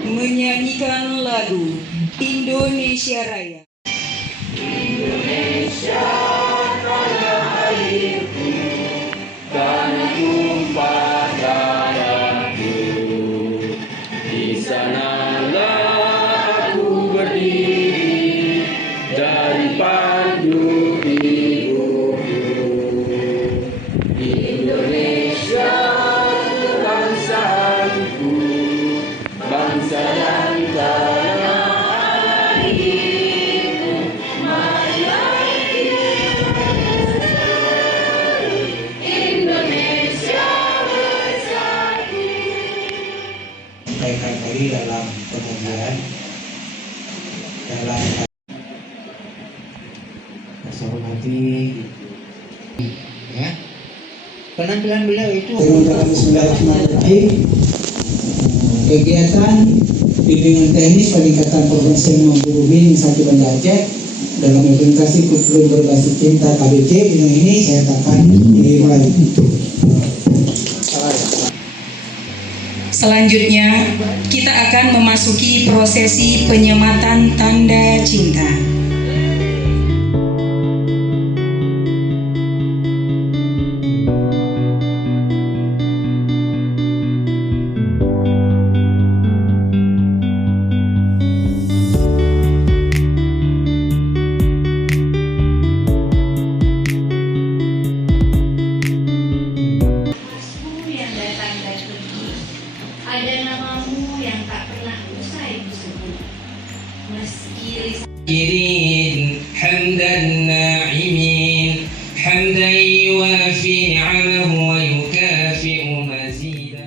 Menyanyikan lagu Indonesia Raya. Indonesia tanah airku, tanah tumpah darahku. Di sanalah aku berdiri dari pandu ibuku. Indonesia bangsaku, bangsa dan tanah airku. Marilah kita Indonesia bersatu. Sampaikan tadi dalam pengajian dalam saya hormati ya penampilan beliau itu. Bismillahirrahmanirrahim. Kegiatan bimbingan teknis peningkatan profesional guru bimbing 1 Banda Aceh dalam implementasi kurikulum berbasis cinta KBC ini saya katakan dimulai. Selanjutnya, kita akan memasuki prosesi penyematan tanda cinta. Yang datang dan pergi, ada namamu yang tak pernah usai disebut. Meski حمدا الناعمين حمدا يوافي نعمه ويكافئ مزيدا.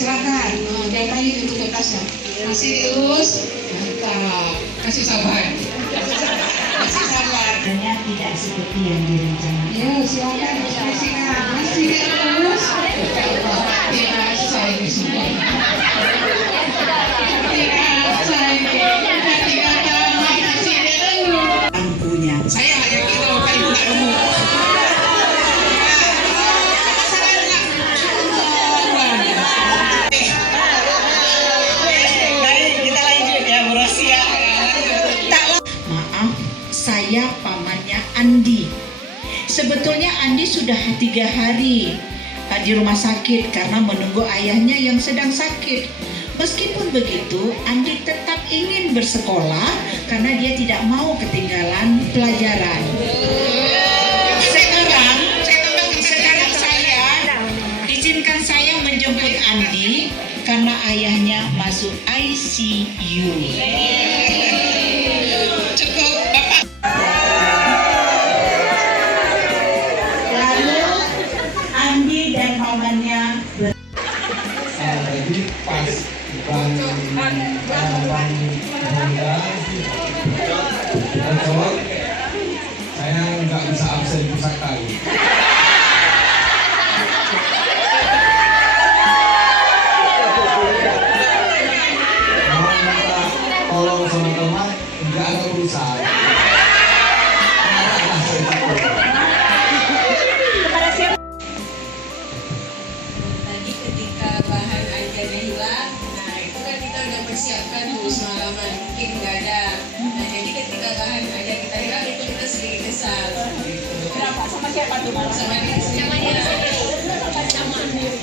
silakan. Jawabannya itu kertasnya. Masih lurus. Mantap. Kasih sabar. Kasih sabar. Tidak seperti yang direncanakan. Ya, silakan diskusikan. Masih lurus. Dirasa ini semua. Dirasa ini. Tidak tahu masih lurus. Lampunya. Saya yang kita pakai guna ilmu. Maaf, saya pamannya Andi. Sebetulnya Andi sudah 3 hari di rumah sakit karena menunggu ayahnya yang sedang sakit. Meskipun begitu, Andi tetap ingin bersekolah karena dia tidak mau ketinggalan pelajaran. Sekarang saya izinkan saya menjemput Andi karena ayahnya masuk ICU. Cukup, Bapak. Lalu Andi dan pamannya Jadi pas bang Bang saya nggak bisa absen pusaka. Mau minta tolong sama teman, nggak ada urusan. Tadi ketika bahan ajarnya hilang, nah itu kan kita udah persiapkan tuh semalaman, mungkin nggak ada. Nah jadi ketika bahan ajar kita hilang itu kita sedikit kesal. Kenapa? Sama siapa tuh? Sama diri sendiri. Sama diri.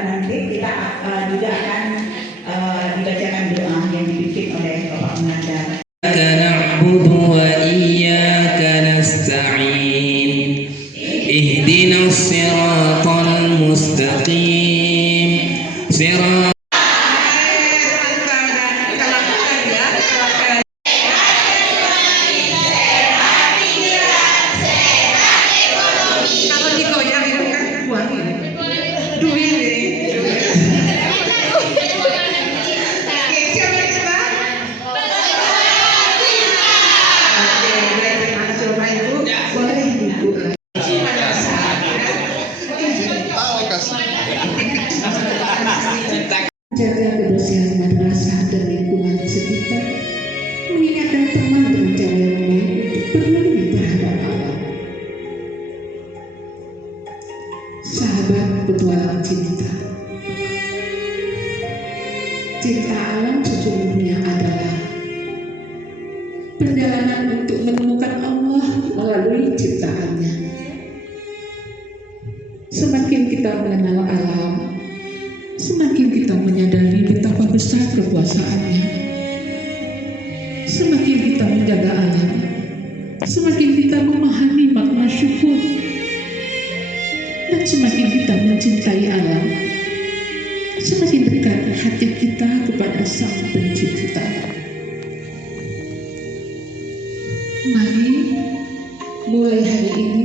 nanti kita juga akan dibacakan doa yang dipimpin oleh Bapak Mengajar. نعبد وإياك نستعين اهدنا الصراط المستقيم صراط Kalau digoyang itu kan buat ini. Duit ini. Oke, siapa kita? Oke, baik, terima kasih Bapak Ibu. Boleh Ibu. Jaga kebersihan madrasah dan lingkungan sekitar, dan teman dengan cara yang baik untuk peduli terhadap alam. Sahabat petualang cinta, cinta alam sesungguhnya adalah perjalanan untuk menemukan Allah melalui ciptaannya. Semakin kita mengenal alam, semakin kita menyadari betapa besar kekuasaannya. Semakin kita menjaga alam, semakin kita memahami makna syukur. Dan semakin kita mencintai alam, semakin dekat hati kita kepada Sang Pencipta. Mari mulai hari ini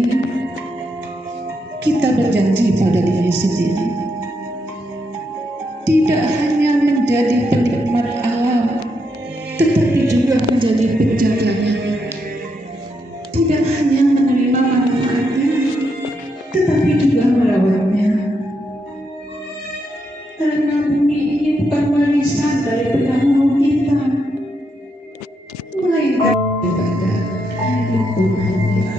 kita berjanji pada diri sendiri, tidak hanya menjadi penikmat alam, tetapi juga menjadi penjaganya. Tidak hanya menerima manfaatnya, tetapi juga merawatnya. Karena bumi ini bukan warisan dari pendahulu kita, melainkan daripada hidup Tuhannya.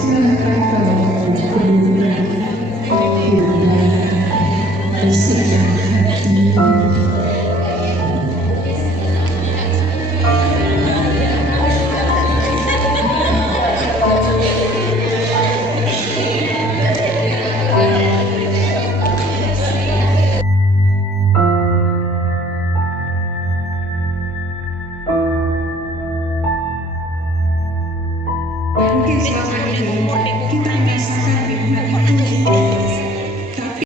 Silakan kalau mau kemudian bersiap hati. Mungkin selama ini kita merasakan nikmat itu, tapi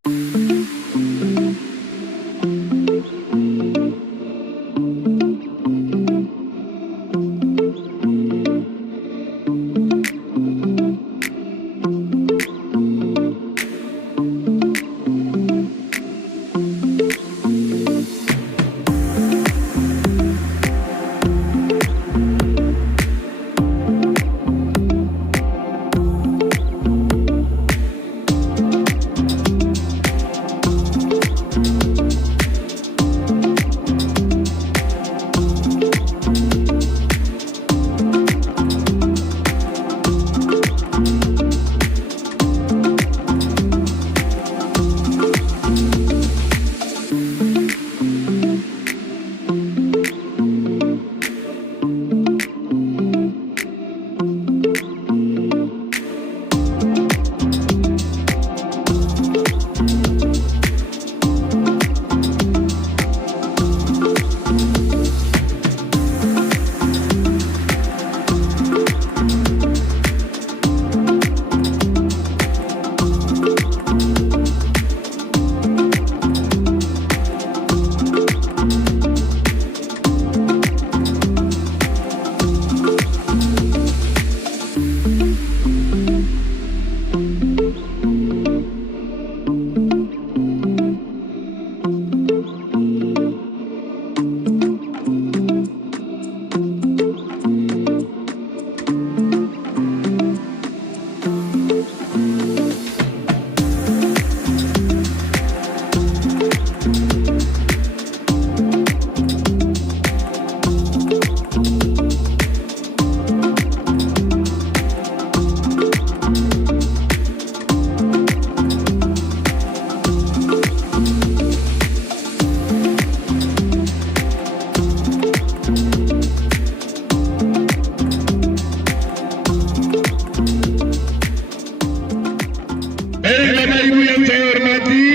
Bapak Ibu yang saya hormati,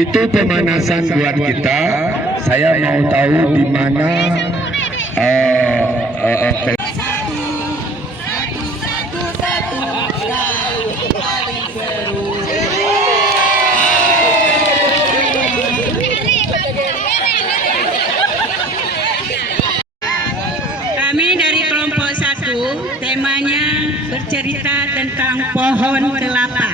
itu pemanasan buat kita. Saya mau tahu di mana Kami dari kelompok 1, temanya bercerita tentang pohon kelapa.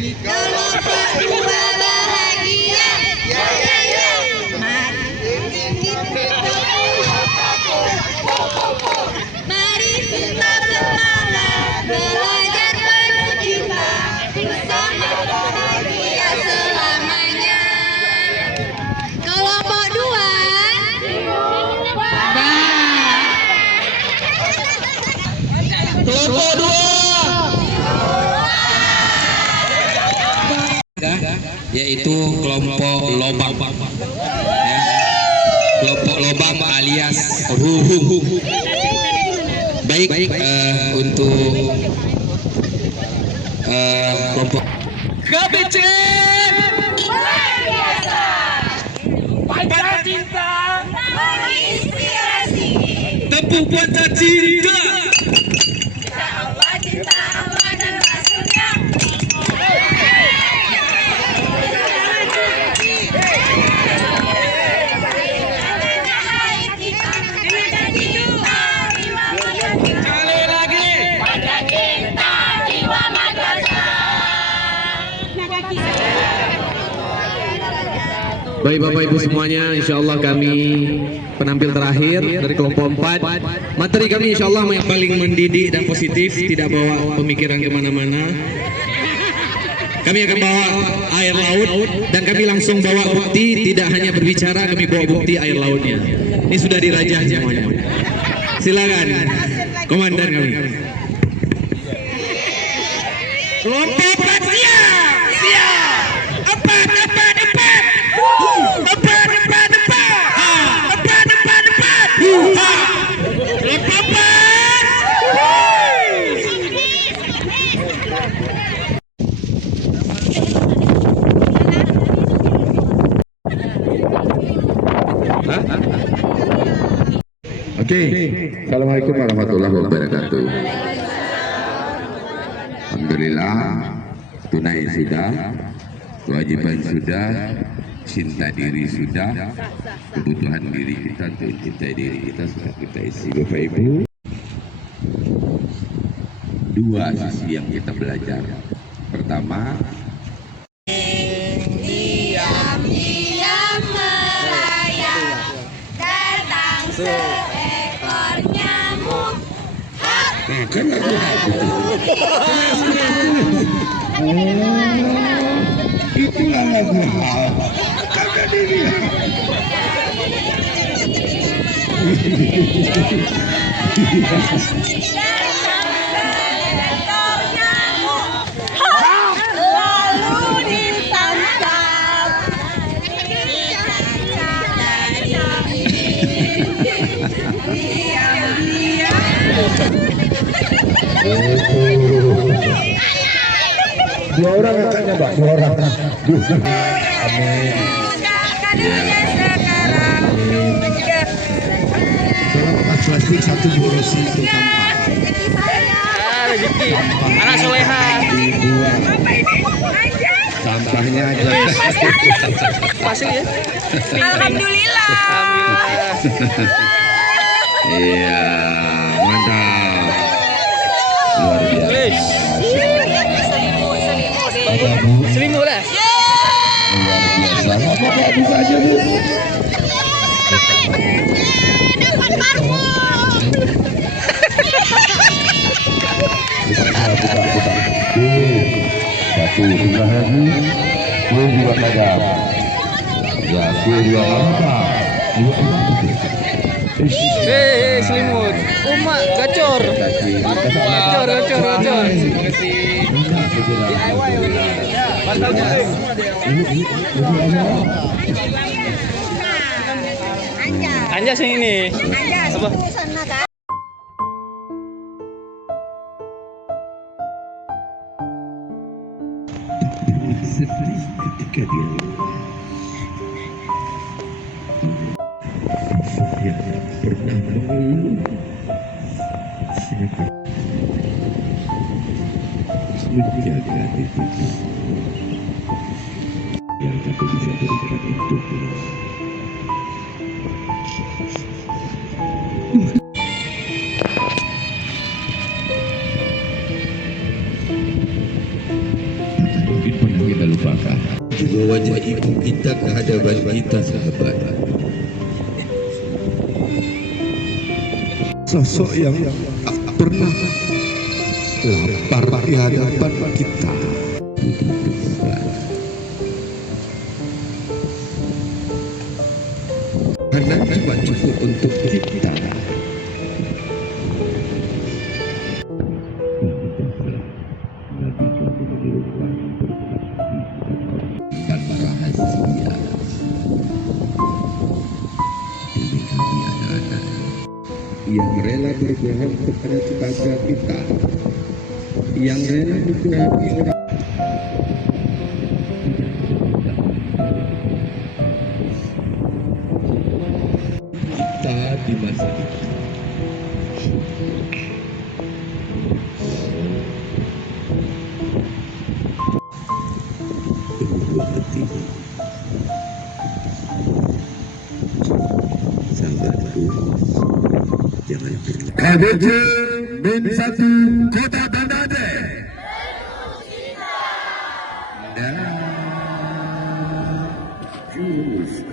Kelompok 2 bahagia. Ya, ya, ya. Mari kita semangat belajar penuh cinta bersama bahagia selamanya. Kelompok 2. Kelompok 2 yaitu kelompok lobang, ya. Kelompok lobang alias ruhu. Baik, untuk kelompok KBC Panca Cinta Menginspirasi. Tepuk Panca Cinta. Allah, cinta Allah dan Rasulnya. Sekali lagi. Baik Bapak Ibu semuanya, insya Allah kami penampil terakhir dari kelompok 4. Materi kami insya Allah yang paling mendidik dan positif, tidak bawa pemikiran kemana-mana. Kami akan bawa air laut dan kami langsung bawa bukti, tidak hanya berbicara, kami bawa bukti air lautnya. Ini sudah dirajah semuanya. Silakan, komandan kami. Kelompok 4 siap, siap. Empat. Oke. Assalamualaikum warahmatullahi wabarakatuh. Alhamdulillah, tunai sudah, kewajiban sudah, cinta diri sudah, kebutuhan diri kita untuk cintai diri kita sudah kita isi Bapak Ibu. Dua sisi yang kita belajar. Pertama, Diam-diam merayap, datang seekor nyamuk. nah kan lagu itulah lagu kata diri. Lalu ditangkap. Dua orang kakaknya Mbak, dua orang. Amin. Tolong kertas plastik satu borosi untuk sampah. Rezeki anak soleha. Sampahnya aja. Pasir ya. Alhamdulillah. Iya, mantap. Luar biasa. Bapak Bu, Selimut lah. luar biasa. Bapak buka aja Bu. Buka. Satu sebelah lagi. Dua juga padam. Ya, dua mantap. Selimut. Umak gacor. Gacor. Anja sini. Apa? Sedih ketika dia pernah mengeluh menjaga itu yang aku bisa berikan untukmu. Mungkin bangga. Juga wajah ibu kita ke hadapan kita, sahabat. Sosok yang tak pernah lapar di hadapan kita. Karena cuma cukup untuk kita. Tanpa rahasia demi kami anak-anak yang rela berbohong kepada tetangga kita, yang rela membohongi orang. Kita di masa itu berbuah hati, sahabatku, jangan pernah KBC BIN 1 Kota Banda Aceh. Dan jurus